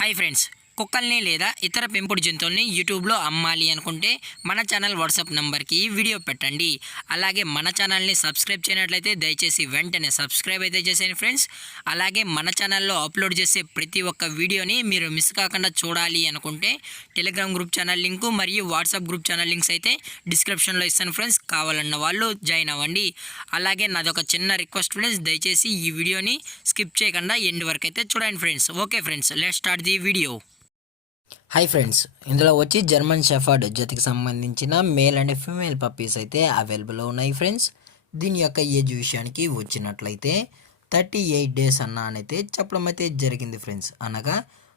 Hi friends, కుక్కల్ని లేదా ఇతర పెంపుడు జంతువుల్ని యూట్యూబ్లో అమ్మాలి అనుకుంటే మన ఛానల్ వాట్సాప్ నెంబర్కి వీడియో పెట్టండి. అలాగే మన ఛానల్ని సబ్స్క్రైబ్ చేయనట్లయితే దయచేసి వెంటనే సబ్స్క్రైబ్ అయితే చేసేయండి ఫ్రెండ్స్. అలాగే మన ఛానల్లో అప్లోడ్ చేసే ప్రతి ఒక్క వీడియోని మీరు మిస్ కాకుండా చూడాలి అనుకుంటే టెలిగ్రామ్ గ్రూప్ ఛానల్ లింకు మరియు వాట్సాప్ గ్రూప్ ఛానల్ లింక్స్ అయితే డిస్క్రిప్షన్లో ఇస్తాను ఫ్రెండ్స్. కావాలన్న వాళ్ళు జాయిన్ అవ్వండి. అలాగే నాదొక చిన్న రిక్వెస్ట్ ఫ్రెండ్స్, దయచేసి ఈ వీడియోని స్కిప్ చేయకుండా ఎండ్ వరకు అయితే చూడండి friends. Okay friends, let's start the video. Hi friends, ఇందులో వచ్చి జర్మన్ షెఫర్డ్ జతికి సంబంధించిన మేల్ అండ్ ఫీమేల్ పప్పీస్ అయితే అవైలబుల్లో ఉన్నాయి ఫ్రెండ్స్. దీని యొక్క ఏజ్ విషయానికి వచ్చినట్లయితే 38 డేస్ అయితే చెప్పడం అయితే జరిగింది ఫ్రెండ్స్. అనగా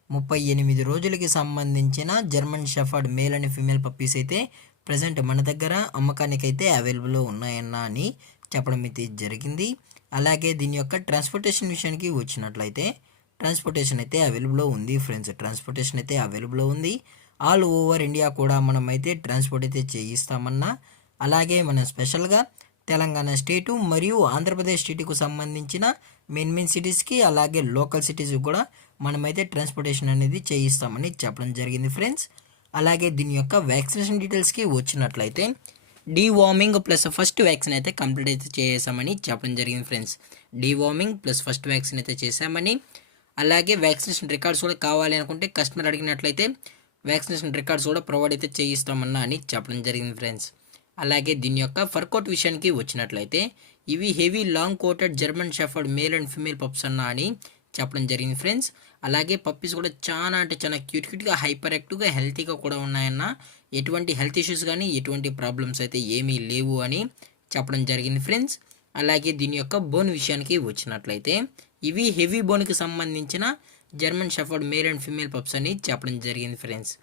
38 రోజులకి సంబంధించిన German shepherd male and female puppies అయితే ప్రజెంట్ మన దగ్గర అమ్మకానికి అయితే అవైలబుల్లో ఉన్నాయన్న అని చెప్పడం అయితే జరిగింది. అలాగే దీని యొక్క ట్రాన్స్పోర్టేషన్ విషయానికి వచ్చినట్లయితే ట్రాన్స్పోర్టేషన్ అయితే అవైలబుల్లో ఉంది ఫ్రెండ్స్. ట్రాన్స్పోర్టేషన్ అయితే అవైలబుల్లో ఉంది. ఆల్ ఓవర్ ఇండియా కూడా మనమైతే ట్రాన్స్పోర్ట్ అయితే చేయిస్తామన్నా. అలాగే మనం స్పెషల్గా తెలంగాణ స్టేటు మరియు ఆంధ్రప్రదేశ్ స్టేట్కు సంబంధించిన మెయిన్ సిటీస్కి అలాగే లోకల్ సిటీస్కి కూడా మనమైతే ట్రాన్స్పోర్టేషన్ అనేది చేయిస్తామని చెప్పడం జరిగింది ఫ్రెండ్స్. అలాగే దీని యొక్క వ్యాక్సినేషన్ డీటెయిల్స్కి వచ్చినట్లయితే డీవార్మింగ్ ప్లస్ ఫస్ట్ వ్యాక్సిన్ అయితే కంప్లీట్ అయితే చేసామని చెప్పడం జరిగింది friends. Deworming plus first vaccine అయితే చేసామని, అలాగే వ్యాక్సినేషన్ రికార్డ్స్ కూడా కావాలి అనుకుంటే కస్టమర్ అడిగినట్లయితే వ్యాక్సినేషన్ రికార్డ్స్ కూడా ప్రొవైడ్ అయితే చేయిస్తామన్నా అని చెప్పడం జరిగింది ఫ్రెండ్స్. అలాగే దీని యొక్క ఫర్కోట్ విషయానికి వచ్చినట్లయితే ఇవి heavy long coated German shepherd male and female pups అన్నా అని చెప్పడం జరిగింది ఫ్రెండ్స్. అలాగే పప్పీస్ కూడా చాలా అంటే చాలా క్యూట్గా హైపర్ యాక్టివ్గా హెల్తీగా కూడా ఉన్నాయన్న. ఎటువంటి హెల్త్ ఇష్యూస్ కానీ ఎటువంటి ప్రాబ్లమ్స్ అయితే ఏమీ లేవు అని చెప్పడం జరిగింది ఫ్రెండ్స్. అలాగే దీని యొక్క బోన్ విషయానికి వచ్చినట్లయితే ఇవి హెవీ బోన్కి సంబంధించిన German shepherd male and female pups అని చెప్పడం జరిగింది ఫ్రెండ్స్.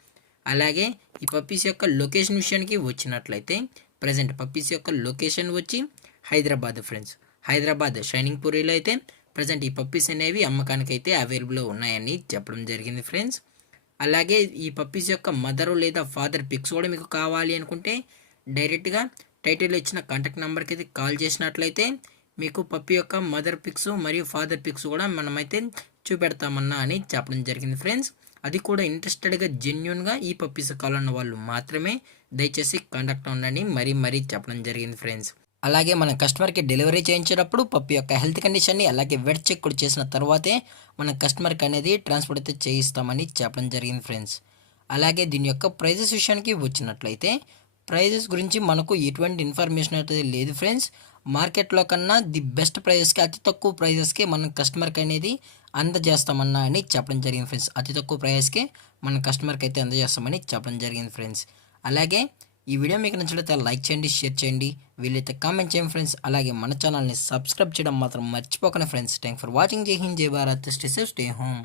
అలాగే ఈ పప్పీస్ యొక్క లొకేషన్ విషయానికి వచ్చినట్లయితే ప్రజెంట్ పప్పీస్ యొక్క లొకేషన్ వచ్చి హైదరాబాద్ ఫ్రెండ్స్. హైదరాబాద్ షైనింగ్ పూరిలో అయితే ప్రజెంట్ ఈ పప్పీస్ అనేవి అమ్మకానికి అయితే అవైలబుల్లో ఉన్నాయని చెప్పడం జరిగింది ఫ్రెండ్స్. అలాగే ఈ పప్పీస్ యొక్క మదర్ లేదా ఫాదర్ పిక్స్ కూడా మీకు కావాలి అనుకుంటే డైరెక్ట్గా టైటిల్లో ఇచ్చిన కాంటాక్ట్ నెంబర్కి అయితే కాల్ చేసినట్లయితే మీకు పప్పి యొక్క మదర్ పిక్స్ మరియు ఫాదర్ పిక్స్ కూడా మనమైతే చూపెడతామన్నా అని చెప్పడం జరిగింది ఫ్రెండ్స్. అది కూడా ఇంట్రెస్టెడ్గా జెన్యున్గా ఈ పప్పీస్ కావాలన్న వాళ్ళు మాత్రమే దయచేసి కాంటాక్ట్ ఉండండి మరీ చెప్పడం జరిగింది ఫ్రెండ్స్. అలాగే మన కస్టమర్కి డెలివరీ చేయించేటప్పుడు పప్పి యొక్క హెల్త్ కండిషన్ని అలాగే వెట్ చెక్ కూడా చేసిన తర్వాతే మన కస్టమర్కి అనేది ట్రాన్స్పోర్ట్ అయితే చేయిస్తామని చెప్పడం జరిగింది ఫ్రెండ్స్. అలాగే దీని యొక్క ప్రైజెస్ విషయానికి వచ్చినట్లయితే ప్రైజెస్ గురించి మనకు ఎటువంటి ఇన్ఫర్మేషన్ అయితే లేదు ఫ్రెండ్స్. మార్కెట్లో కన్నా ది బెస్ట్ ప్రైజెస్కి అతి తక్కువ ప్రైజెస్కి మనం కస్టమర్కి అనేది అందజేస్తామన్నా అని చెప్పడం జరిగింది ఫ్రెండ్స్. అతి తక్కువ ప్రైజెస్కి మన కస్టమర్కి అయితే అందజేస్తామని చెప్పడం జరిగింది ఫ్రెండ్స్. అలాగే ఈ వీడియో మీకు నచ్చినట్లయితే లైక్ చేయండి, షేర్ చేయండి, వీలైతే కామెంట్ చేయండి ఫ్రెండ్స్. అలాగే మన ఛానల్ని సబ్స్క్రైబ్ చేయడం మాత్రం మర్చిపోకండి ఫ్రెండ్స్. Thank for watching. జై హింద్, జై Bharat, stay safe, stay home.